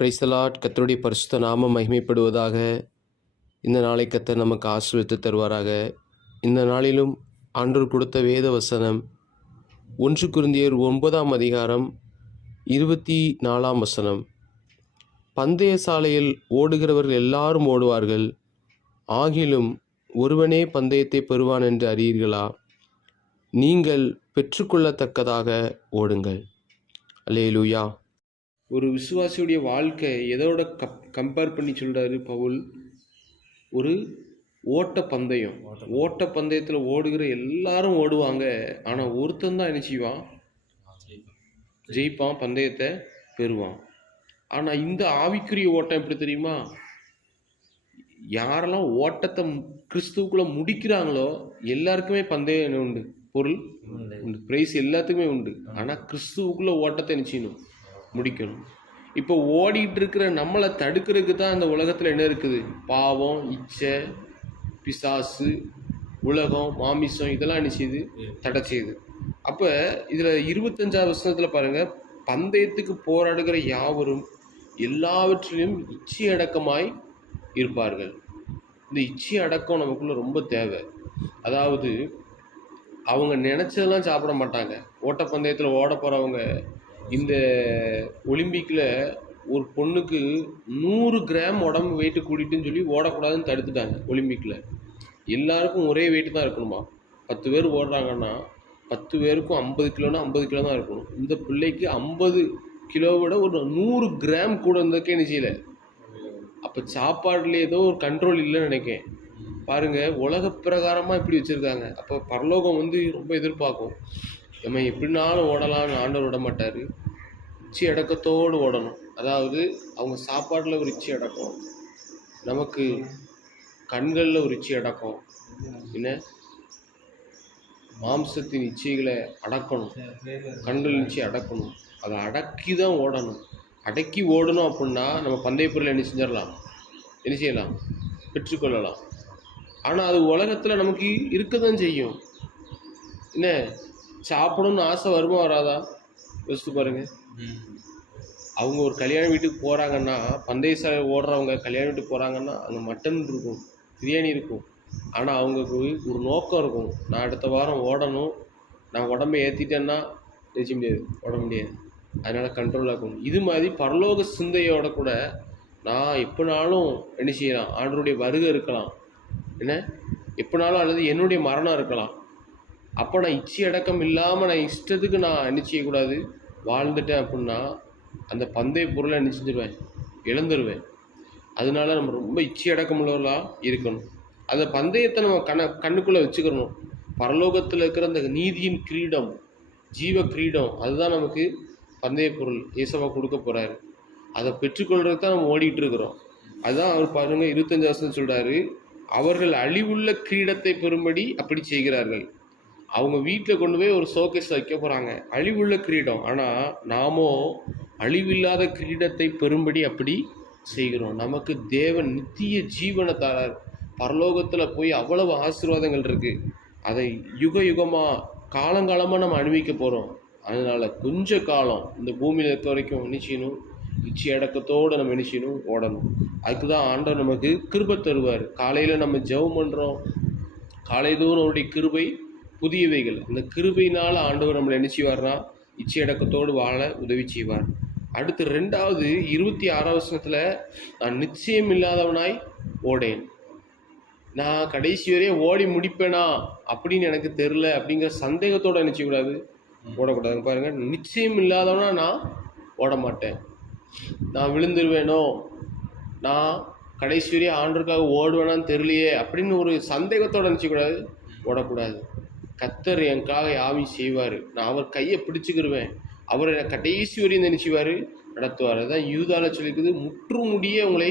Praise the Lord. கர்த்தருடைய பரிசுத்த நாமம் மகிமைப்படுவதாக. இந்த நாளை கர்த்தர் நமக்கு ஆசீர்வதித்து தருவாராக. இந்த நாளிலும் ஆண்டவர் கொடுத்த வேத வசனம் 1 கொரிந்தியர் 9ஆம் அதிகாரம் 24ஆம் வசனம். பந்தய சாலையில் ஓடுகிறவர்கள் எல்லாரும் ஓடுவார்கள், ஆகிலும் ஒருவனே பந்தயத்தை பெறுவான் என்று அறியீர்களா? நீங்கள் பெற்றுக்கொள்ளத்தக்கதாக ஓடுங்கள். அல்லேலூயா. ஒரு விசுவாசியுடைய வாழ்க்கை எதோட கம்பேர் பண்ணி சொல்கிறாரு பவுல்? ஒரு ஓட்ட பந்தயம். ஓட்ட பந்தயத்தில் ஓடுகிற எல்லாரும் ஓடுவாங்க, ஆனால் ஒருத்தன் தான் என்ன செய்வான்? ஜெயிப்பான், பந்தயத்தை பெறுவான். ஆனால் இந்த ஆவிக்குரிய ஓட்டம் எப்படி தெரியுமா? யாரெல்லாம் ஓட்டத்தை கிறிஸ்துவுக்குள்ளே முடிக்கிறாங்களோ எல்லாருக்குமே பந்தயம் உண்டு, பொருள் உண்டு, பிரைஸ் எல்லாத்துக்குமே உண்டு. ஆனால் கிறிஸ்துவுக்குள்ளே ஓட்டத்தை நிச்சயம் முடிக்கணும். இப்போ ஓடிட்டு இருக்கிற நம்மளை தடுக்கிறதுக்கு தான் அந்த உலகத்தில் என்ன இருக்குது? பாவம், இச்சை, பிசாசு, உலகம், மாமிசம், இதெல்லாம் என்ன செய்யுது? தடை செய்யுது. அப்போ இதில் 25ஆவது வசனத்தில் பாருங்கள், பந்தயத்துக்கு போராடுகிற யாவரும் எல்லாவற்றிலும் இச்சை அடக்கமாய் இருப்பார்கள். இந்த இச்சை அடக்கம் நமக்குள்ள ரொம்ப தேவை. அதாவது அவங்க நினச்சதெல்லாம் சாப்பிட மாட்டாங்க. ஓட்டப்பந்தயத்தில் ஓட போகிறவங்க இந்த ஒலிம்பிக்கில் ஒரு பொண்ணுக்கு 100 கிராம் உடம்பு வெயிட்டு கூட்டிட்டுன்னு சொல்லி ஓடக்கூடாதுன்னு தடுத்துட்டாங்க. ஒலிம்பிக்கில் எல்லாருக்கும் ஒரே வெயிட்டு தான் இருக்கணுமா. 10 பேர் ஓடுறாங்கன்னா 10 பேருக்கும் 50 கிலோனா 50 கிலோ தான் இருக்கணும். இந்த பிள்ளைக்கு 50 கிலோ விட ஒரு 100 கிராம் கூட இருந்ததுக்கே என்ன செய்யலை. அப்போ சாப்பாடுல ஏதோ ஒரு கண்ட்ரோல் இல்லைன்னு நினைக்கேன். பாருங்கள், உலக பிரகாரமாக இப்படி வச்சுருக்காங்க. அப்போ பரலோகம் ரொம்ப எதிர்பார்க்கும், நம்ம எப்படினாலும் ஓடலாம்னு. ஆண்டவர் விட மாட்டார். இச்சை அடக்கத்தோடு ஓடணும். அதாவது அவங்க சாப்பாட்டில் ஒரு இச்சை அடக்கம், நமக்கு கண்களில் ஒரு இச்சை அடக்கம், என்ன மாம்சத்தின் இச்சைகளை அடக்கணும், கண்கள் இச்சை அடக்கணும். அதை அடக்கி தான் ஓடணும். அடக்கி ஓடணும் அப்படின்னா நம்ம பந்தய பொருளை என்ன செய்யலாம்? பெற்றுக்கொள்ளலாம். ஆனால் அது உலகத்தில் நமக்கு இருக்க தான் செய்யும். என்ன சாப்பிடணும்னு ஆசை வருமா வராதா? யோசித்து பாருங்கள். அவங்க ஒரு கல்யாண வீட்டுக்கு போகிறாங்கன்னா, பந்தய சாலை ஓடுறவங்க கல்யாண வீட்டுக்கு போகிறாங்கன்னா அங்கே மட்டன் இருக்கும், பிரியாணி இருக்கும். ஆனால் அவங்களுக்கு ஒரு நோக்கம் இருக்கும், நான் அடுத்த வாரம் ஓடணும், நான் உடம்பை ஏற்றிட்டேன்னா நிச்சய முடியாது, ஓட முடியாது. அதனால் கண்ட்ரோலாக இருக்கணும். இது மாதிரி பரலோக சிந்தையோட கூட நான் எப்போனாலும் என்ன செய்யலாம்? ஆண்டவருடைய வருகை இருக்கலாம், என்ன எப்போனாலும், அல்லது என்னுடைய மரணம் இருக்கலாம். அப்போ நான் இச்சை அடக்கம் இல்லாமல் நான் இஷ்டத்துக்கு நான் என்ன செய்யக்கூடாது? வாழ்ந்துட்டேன் அப்படின்னா அந்த பந்தய பொருளை என்ன செஞ்சிருவேன்? இழந்துருவேன். அதனால நம்ம ரொம்ப இச்சை அடக்கம் உள்ளவர்களாக இருக்கணும். அந்த பந்தயத்தை நம்ம கண்ணுக்குள்ளே வச்சுக்கணும். பரலோகத்தில் இருக்கிற அந்த நீதியின் கிரீடம், ஜீவ கிரீடம், அதுதான் நமக்கு பந்தய பொருள். ஏசப்பா கொடுக்க போகிறாரு. அதை பெற்றுக்கொள்றதுக்கு தான் நம்ம ஓடிட்டு இருக்கிறோம். அதுதான் அவர் பாருங்க 25 வருஷம் சொல்கிறாரு, அவர்கள் அழிவுள்ள கிரீடத்தை பெறும்படி அப்படி செய்கிறார்கள். அவங்க வீட்டில் கொண்டு போய் ஒரு ஷோகேஸ் வைக்க போகிறாங்க, அழிவுள்ள கிரீடம். ஆனால் நாமோ அழிவில்லாத கிரீடத்தை பெறும்படி அப்படி செய்கிறோம். நமக்கு தேவன் நித்திய ஜீவனை தரார். பரலோகத்தில் போய் அவ்வளவு ஆசீர்வாதங்கள் இருக்குது. அதை யுக யுகமாக காலங்காலமாக நம்ம அனுபவிக்க போகிறோம். அதனால் கொஞ்ச காலம் இந்த பூமியில் இருக்க வரைக்கும் என்ன செய்யணும்? இச்சை அடக்கத்தோடு நம்ம என்ன செய்யணும்? ஓடணும். அதுக்கு தான் ஆண்டவர் நமக்கு கிருபை தருவார். காலையில் நம்ம ஜெபம் பண்ணுறோம், காலை தோறும் அவருடைய கிருபை புதியவைகள். அந்த கிருபையினால் ஆண்டவர் நம்மளை என்ன செய்வார்னா இச்சை அடக்கத்தோடு வாழ உதவி செய்வார். அடுத்து 2வது 26ஆம் வசனத்தில், நான் நிச்சயம் இல்லாதவனாய் ஓடேன். நான் கடைசி வரையே ஓடி முடிப்பேனா அப்படின்னு எனக்கு தெரில அப்படிங்கிற சந்தேகத்தோடு என்ன செய்யக்கூடாது? ஓடக்கூடாது. பாருங்கள், நிச்சயம் இல்லாதவனா நான் ஓட மாட்டேன். நான் விழுந்துருவேனோ, நான் கடைசி வரையே ஆண்டருக்காக ஓடுவேனான்னு தெரியலையே அப்படின்னு ஒரு சந்தேகத்தோடு நினச்சக்கூடாது, ஓடக்கூடாது. கர்த்தர் எனக்காக யாவையும் செய்வார், நான் அவர் கையை பிடிச்சிக்கிருவேன், அவர் என்னை கடைசி வரையும் நினைச்சுவார், நடத்துவார். அதுதான் யூதால சொல்லியிருக்குது, முற்றுமுடிய உங்களை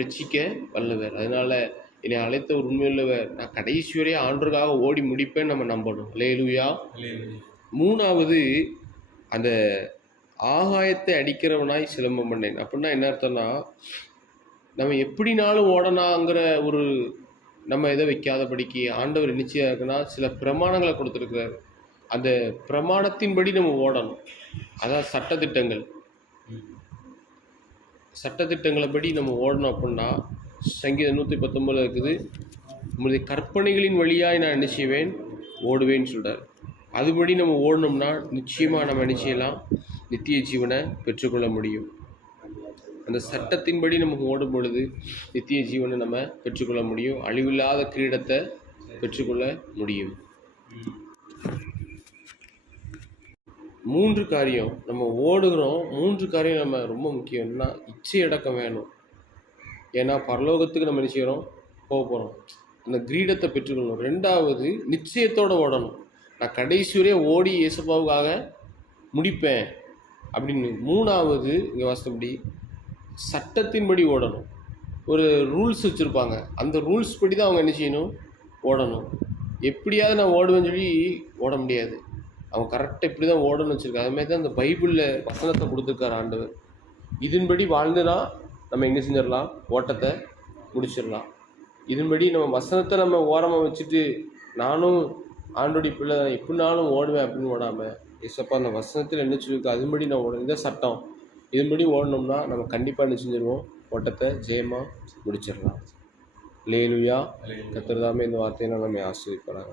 ரட்சிக்க வல்லவர். அதனால் என்னை அழைத்த ஒரு உண்மையுள்ளவர், நான் கடைசி வரையே ஆண்டருக்காக ஓடி முடிப்பேன்னு நம்ம நம்பணும். அல்லேலூயா. 3வது, அந்த ஆகாயத்தை அடிக்கிறவனாய் சிலம்பம் பண்ணேன். அப்படின்னா என்ன அர்த்தம்னா, நம்ம எப்படினாலும் ஓடனாங்கிற ஒரு நம்ம எதை வைக்காதபடிக்கு ஆண்டவர் நிச்சயம் இருக்குன்னா சில பிரமாணங்களை கொடுத்துருக்கிறார். அந்த பிரமாணத்தின்படி நம்ம ஓடணும். அதான் சட்டத்திட்டங்கள். சட்டத்திட்டங்களை படி நம்ம ஓடணும் அப்படின்னா சங்கீதம் 119 இருக்குது, உங்களுடைய கற்பனைகளின் வழியாக நான் என்ன செய்வேன், ஓடுவேன்னு சொல்கிறார். அதுபடி நம்ம ஓடணும்னா நிச்சயமாக நம்ம என்ன செய்யலாம், நித்திய ஜீவனை பெற்றுக்கொள்ள முடியும். அந்த சட்டத்தின்படி நமக்கு ஓடும் பொழுது நித்திய ஜீவனை நம்ம பெற்றுக்கொள்ள முடியும், அழிவில்லாத கிரீடத்தை பெற்றுக்கொள்ள முடியும். 3 காரியம் நம்ம ஓடுகிறோம். 3 காரியம் நம்ம ரொம்ப முக்கியம்னா இச்சை அடக்கம் வேணும். ஏன்னா பரலோகத்துக்கு நம்ம என்ன செய்கிறோம், போக போகிறோம். அந்த கிரீடத்தை பெற்றுக்கொள்ளணும். 2வது நிச்சயத்தோடு ஓடணும். நான் கடைசி வரையே ஓடி இயேசுப்பாவுக்காக முடிப்பேன் அப்படின்னு. 3வது இங்கே வாசித்தபடி சட்டத்தின்படி ஓடணும். ஒரு ரூல்ஸ் வச்சுருப்பாங்க, அந்த ரூல்ஸ் படி தான் அவங்க என்ன செய்யணும், ஓடணும். எப்படியாவது நான் ஓடுவேன்னு சொல்லி ஓட முடியாது. அவங்க கரெக்டாக இப்படி தான் ஓடணும்னு வச்சுருக்காங்க. அதுமாதிரி தான் இந்த பைபிளில் வசனத்தை கொடுத்துருக்காரு ஆண்டவர். இதன்படி வாழ்ந்துனா நம்ம என்ன செஞ்சிடலாம், ஓட்டத்தை முடிச்சிடலாம். இதன்படி நம்ம வசனத்தை நம்ம ஓரமாக வச்சுட்டு நானும் ஆண்டோடைய பிள்ளை தான் எப்படினாலும் ஓடுவேன் அப்படின்னு ஓடாமல், ஏசப்பா அந்த வசனத்தில் என்ன சொல்லியிருக்கு அதன்படி நான் ஓடணும், இதை சட்டம், இதன்படி ஓடணும்னா நம்ம கண்டிப்பாக என்ன செஞ்சிருவோம், ஓட்டத்தை ஜெயமாக முடிச்சிடலாம். அல்லேலூயா. கர்த்தர் தாமே இந்த வார்த்தையை நம்ம ஆசீர்வதிப்பாராக.